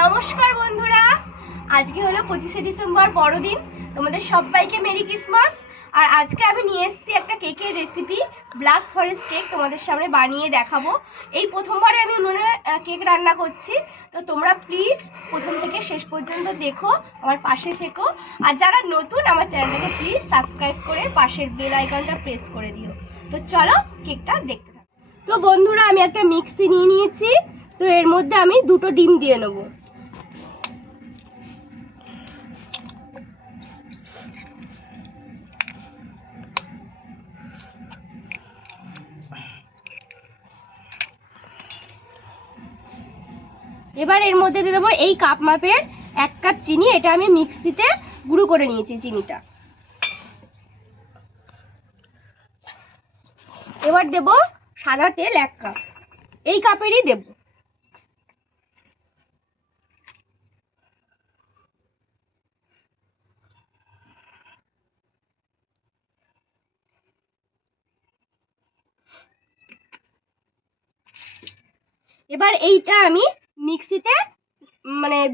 নমস্কার বন্ধুরা, আজকে হলো 25শে ডিসেম্বর বড়দিন। তোমাদের সবাইকে মেরি ক্রিসমাস। আর আজকে আমি নিয়ে এসেছি একটা কেকের রেসিপি, ব্ল্যাক ফরেস্ট কেক তোমাদের সামনে বানিয়ে দেখাবো। এই প্রথমবারে আমি উনুনে কেক রান্না করছি, তো তোমরা প্লিজ প্রথম থেকে শেষ পর্যন্ত দেখো, আমার পাশে থেকো। আর যারা নতুন আমার চ্যানেলটাকে প্লিজ সাবস্ক্রাইব করে পাশের বেল আইকনটা প্রেস করে দিও। তো চলো কেকটা দেখতে থাকো। তো বন্ধুরা, আমি একটা মিক্সি নিয়ে নিয়েছি, তো এর মধ্যে আমি 2টো ডিম দিয়ে নেব। এবার এর মধ্যে দিয়ে দেবো এই কাপ মাপের 1 কাপ চিনি। এটা আমি মিক্সিতে গুঁড়ো করে নিয়েছি চিনিটা। এবার দেব সাদা তেল 1 কাপ, এই কাপেরই দেব। এবার এইটা আমি মিক্সিতে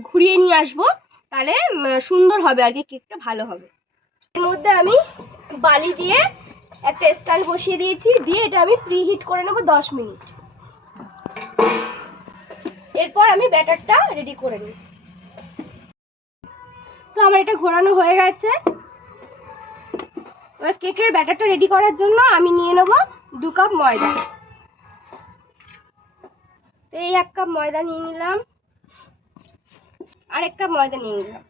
ঘুরিয়ে নিয়ে আসবো, তাহলে সুন্দর হবে আর কি, কেকটা ভালো হবে। এর মধ্যে আমি বালি দিয়ে একটা স্ট্যান্ড বসিয়ে দিয়েছি, দিয়ে এটা আমি প্রিহিট করে নেব 10 মিনিট। এরপর আমি ব্যাটারটা রেডি করে নিই। তো আমার এটা ঘোরানো হয়ে গেছে। এবার কেকের ব্যাটারটা রেডি করার জন্য আমি নিয়ে নেব 2 কাপ ময়দা। তো এই 1 কাপ ময়দা নিয়ে নিলাম, আর 1 কাপ ময়দা নিয়ে নিলাম।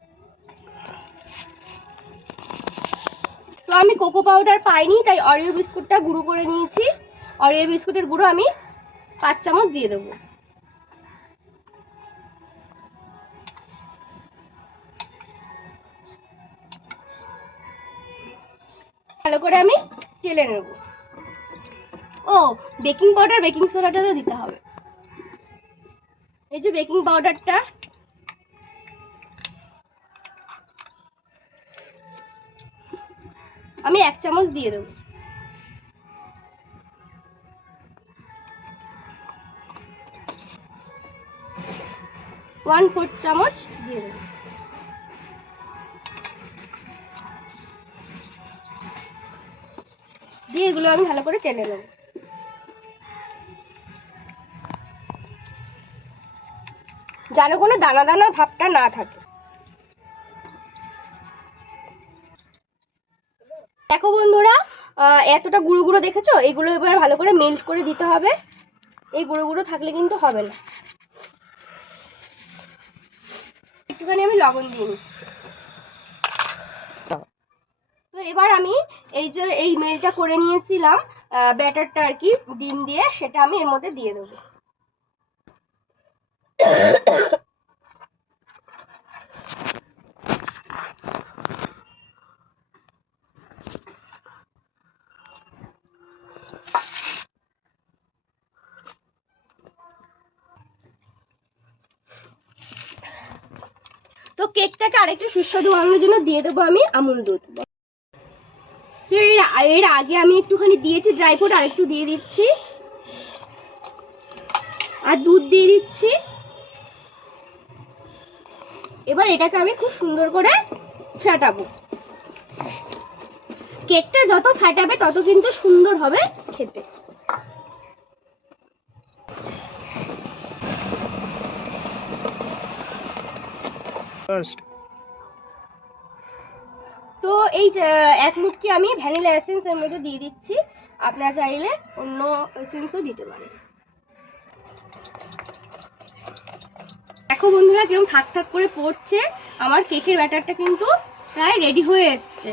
তো আমি কোকো পাউডার পাইনি, তাই অরিও বিস্কুটটা গুঁড়ো করে নিয়েছি। অরিও বিস্কুটের গুঁড়ো আমি 5 চামচ দিয়ে দেবো। ভালো করে আমি ঢেলে নেব। ও, বেকিং পাউডার বেকিং সোডাটা তো দিতে হবে। এই যে বেকিং পাউডারটা, আমি 1 চামচ দিয়ে দেবো। ওয়ান 4 চামচ দিয়ে দেবো। দিয়ে এগুলো আমি ভালো করে টেনে নেব। যেন কোনো দানা দানা ভাবটা না থাকে। দেখো বন্ধুরা, এতটা গুঁড়ো গুঁড়ো দেখেছো, এগুলো এবার ভালো করে মেল্ট করে দিতে হবে। এই গুঁড়ো গুঁড়ো থাকলে কিন্তু হবে না। একটুখানি আমি লবণ দিয়ে নিচ্ছি। তো এবার আমি এই মেলটা করে নিয়েছিলাম ব্যাটারটা আর কি, ডিম দিয়ে, সেটা আমি এর মধ্যে দিয়ে দেবো। তো কেকটাকে আরেকটু সুস্বাদু বানানোর জন্য দিয়ে দেবো আমি আমুল দুধ। তো এর আগে আমি একটুখানি দিয়েছি ড্রাই ফ্রুট, আর একটু দিয়ে দিচ্ছি, আর দুধ দিয়ে দিচ্ছি। এবার এটাকে আমি খুব সুন্দর করে ফেটাবো। কেকটা যত ফেটাবে তত কিন্তু সুন্দর হবে খেতে। তো এই 1 মুটকি আমি ভ্যানিলা এসেন্স এর মধ্যে দিয়ে দিচ্ছি। আপনারা চাইলে অন্য এসেন্সও দিতে পারেন। দেখো বন্ধুরা, কিরকম থাক থাক করে পড়ছে। আমার কেকের ব্যাটারটা কিন্তু প্রায় রেডি হয়ে এসছে।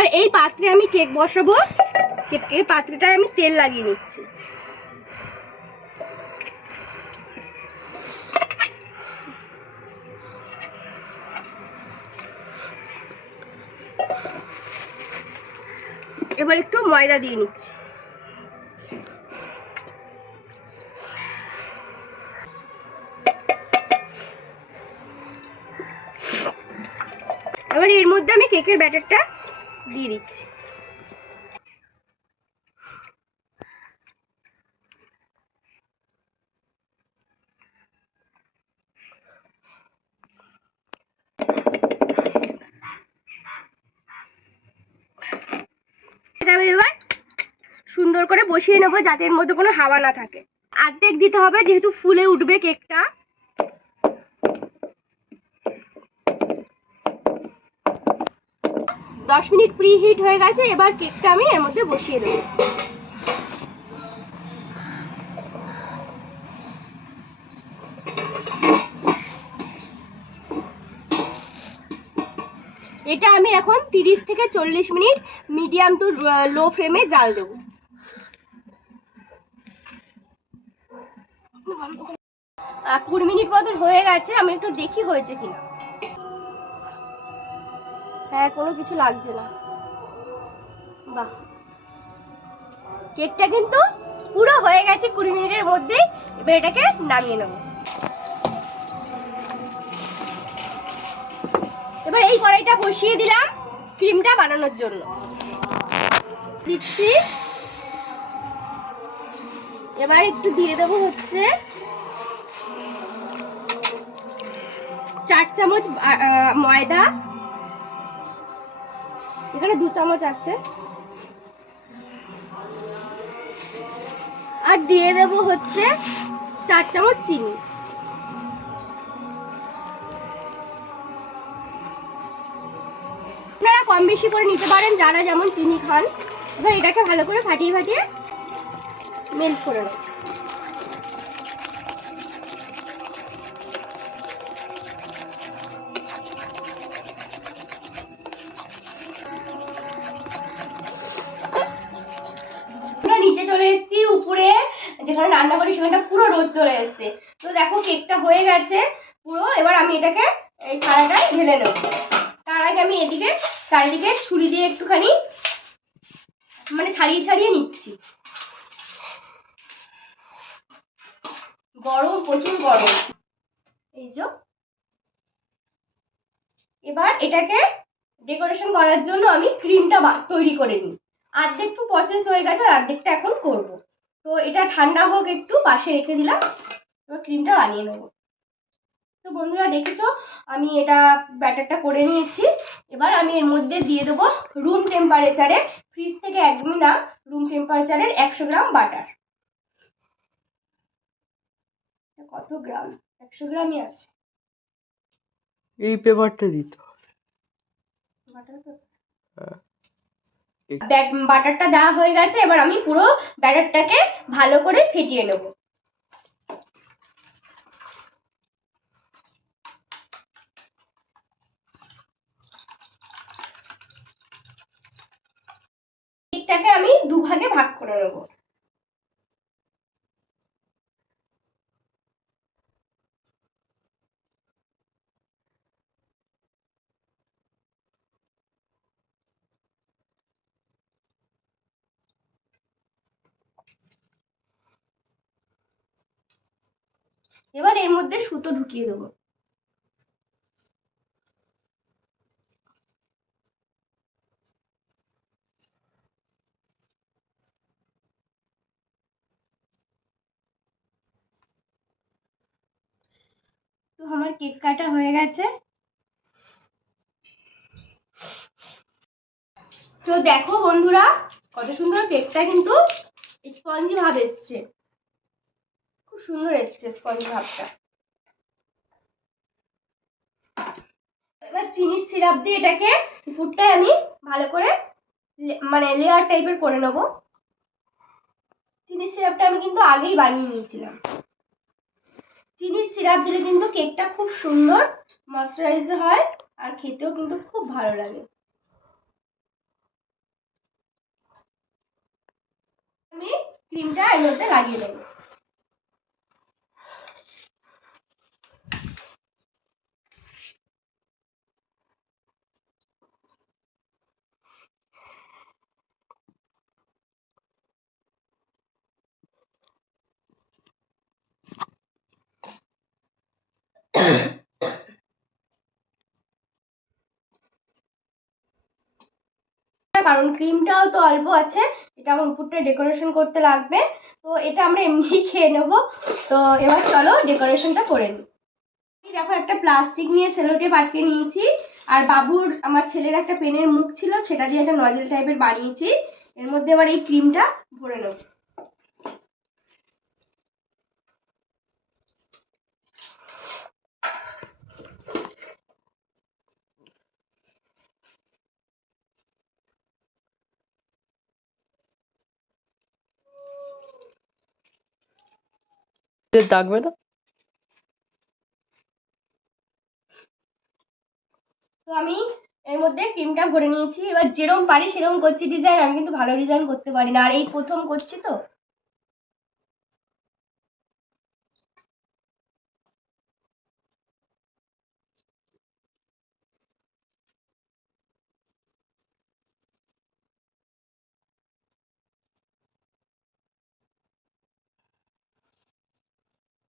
আর এই পাত্রে আমি কেক বসাবো। কেকের পাত্রটায় আমি তেল লাগিয়ে নিচ্ছি। এবার একটু ময়দা দিয়ে নিচ্ছি। এবার এর মধ্যে আমি কেকের ব্যাটারটা দিয়ে দিচ্ছি। সুন্দর করে বসিয়ে নেবো যাতে এর মধ্যে কোনো হাওয়া না থাকে। অর্ধেক দিতে হবে যেহেতু ফুলে উঠবে কেকটা। দশ মিনিট প্রি হিট হয়ে গেছে, এবার কেকটা আমি এর মধ্যে বসিয়ে দেবো। এটা আমি এখন 30 থেকে 40 মিনিট মিডিয়াম টু লো ফ্লেমে জাল দেবো। 20 মিনিট মতো হয়ে গেছে, আমি একটু দেখি হয়েছে কিনা। হ্যাঁ, কোনো কিছু লাগছে না। বাহ, কেকটা কিন্তু পুরো হয়ে গেছে 20 মিনিটের মধ্যেই। এবার এটাকে নামিয়ে নেব। এবার এই কড়াইটা বসিয়ে দিলাম ক্রিমটা বানানোর জন্য। দিচ্ছি, এবার একটু দিয়ে দেবো হচ্ছে 4 চামচ ময়দা, এখানে 2 চামচ আছে, আর দিয়ে দেবো হচ্ছে 4 চামচ চিনি। আপনারা কম বেশি করে নিতে পারেন যারা যেমন চিনি খান। এবার এটাকে ভালো করে ফাটিয়ে ফাটিয়ে মেল্ট করে নেব। নিচে চলে এসেছি, উপরে যেখানে রান্না করি সেখানটা পুরো রোদ চলে এসেছে। তো দেখো কেকটা হয়ে গেছে পুরো। এবার আমি এটাকে এই থালাটায় ঢেলে নেব। তার আগে আমি এদিকে চারিদিকে ছুরি দিয়ে একটুখানি মানে ছাড়িয়ে ছাড়িয়ে নিচ্ছি। গরম, প্রচুর গরম। এই যে এবার এটাকে ডেকোরেশন করার জন্য আমি ক্রিমটা তৈরি করে নিই। অর্ধেক একটু প্রসেস হয়ে গেছে আর অর্ধেকটা এখন করব। তো এটা ঠান্ডা হোক, একটু পাশে রেখে দিলাম, এবার ক্রিমটা বানিয়ে নেব। তো বন্ধুরা দেখেছো আমি এটা ব্যাটারটা করে নিয়েছি। এবার আমি এর মধ্যে দিয়ে দেবো রুম টেম্পারেচারে, ফ্রিজ থেকে একদমই না, রুম টেম্পারেচারের 100 গ্রাম বাটার। কত গ্রাম? 100 গ্রামই আছে। এই পেপারটা দিতে হবে। বাটারটা দেওয়া হয়ে গেছে, এবার আমি পুরো ব্যাটারটাকে ভালো করে ফেটিয়ে নেব। কেকটাকে আমি দুভাগে ভাগ করে নেব। এবার এর মধ্যে সুতো ঢুকিয়ে দেবো। তো আমার কেক কাটা হয়ে গেছে। তো দেখো বন্ধুরা কত সুন্দর কেকটা, কিন্তু স্পঞ্জি ভাব এসছে, খুব সুন্দর এসছে স্পঞ্জি ভাবটা। এবার চিনির সিরাপ দিয়ে এটাকে পুরটাই আমি ভালো করে মানে লেয়ার টাইপের করে নেব। চিনির সিরাপটা আমি কিন্তু আগেই বানিয়ে নিয়েছিলাম। চিনির সিরাপ দিলে কিন্তু কেকটা খুব সুন্দর ময়েশ্চারাইজ হয় আর খেতেও কিন্তু খুব ভালো লাগে। আমি ক্রিমটা এর মধ্যে লাগিয়ে দেবো। কারণ ক্রিমটাও তো অল্প আছে, এটা আমার উপরটা ডেকোরেশন করতে লাগবে, তো এটা আমরা এমনি খেয়ে নেব। তো এবার চলো ডেকোরেশনটা করে নিই। দেখো একটা প্লাস্টিক নিয়ে সেলোটেপ আটকে নিয়েছি, আর বাবুর আমার ছেলের একটা পেনের মুখ ছিল, সেটা দিয়ে একটা নজেল টাইপের বানিয়েছি। এর মধ্যে এবার এই ক্রিমটা ভরে নেব। ডাকবে না? তো আমি এর মধ্যে ক্রিমটা ভরে নিয়েছি। এবার যেরকম পারি সেরকম করছি ডিজাইন। আমি কিন্তু ভালো ডিজাইন করতে পারি না, আর এই প্রথম করছি তো।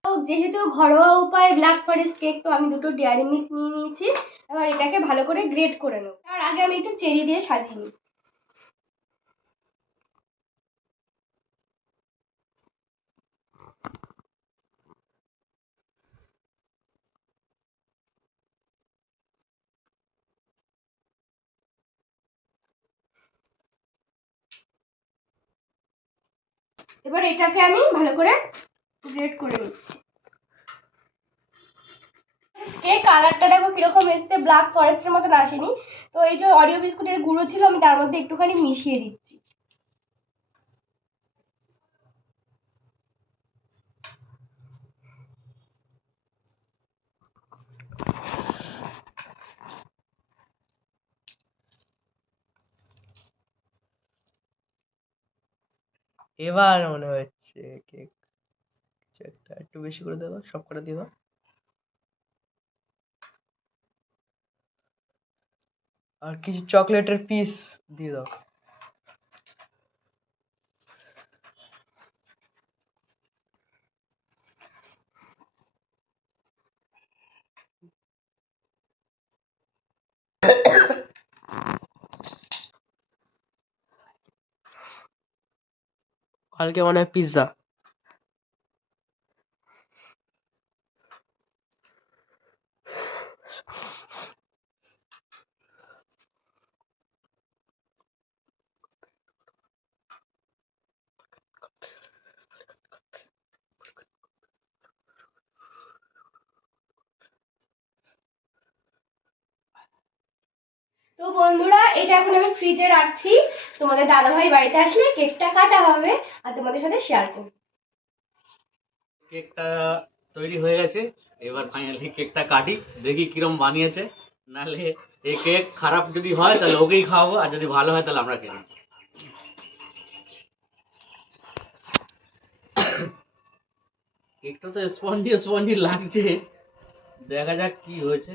তো যেহেতু ঘরোয়া উপায় ব্ল্যাক ফরেস্ট কেক, তো আমি দুটো ডেয়ারি মিল্ক নিয়ে নিয়েছি। এবার এটাকে ভালো করে গ্রেট করে নেব। তার আগে আমি একটু চেরি দিয়ে সাজিয়ে নিই। এবার এটাকে আমি ভালো করে গ্রেট করে নিচ্ছি। এই কালারটা দেখো কিরকম এসছে, ব্ল্যাক ফরেস্টের মতন আসেনি। তো এই যে অরিও বিস্কুটের গুঁড়ো ছিল, আমি তার মধ্যে একটুখানি মিশিয়ে দিচ্ছি। এবার মনে হচ্ছে কেক একটা একটু বেশি করে দেবো, সব করে দিয়ে দাও। আর কিছু চকলেটের পিস দিয়ে দাও। কালকে মনে হয় পিৎজা। তো বন্ধুরা, এটা এখন আমি ফ্রিজে রাখছি। তোমাদের দাদাভাই বাড়িতে আসলে কেকটা কাটা হবে আর তোমাদের সাথে শেয়ার করব। কেকটা তৈরি হয়ে গেছে। এবার ফাইনালি কেকটা কাটি, দেখি কিরম বানিয়েছে। নাহলে এই কেক খারাপ যদি হয় তাহলে ওকেই খাওয়াবো, আর যদি ভালো হয় তাহলে আমরা খেয়ে নেবো। কেকটা তো স্পঞ্জি স্পঞ্জি লাগছে, দেখা যাক কি হয়েছে।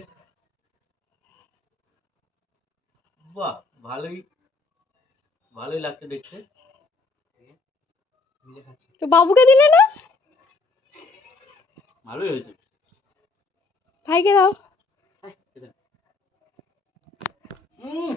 বাহ, ভালোই ভালোই লাগছে দেখতে। তো বাবুকে দিলে না? ভালোই হয়েছে। ভাইকে দাও। হুম।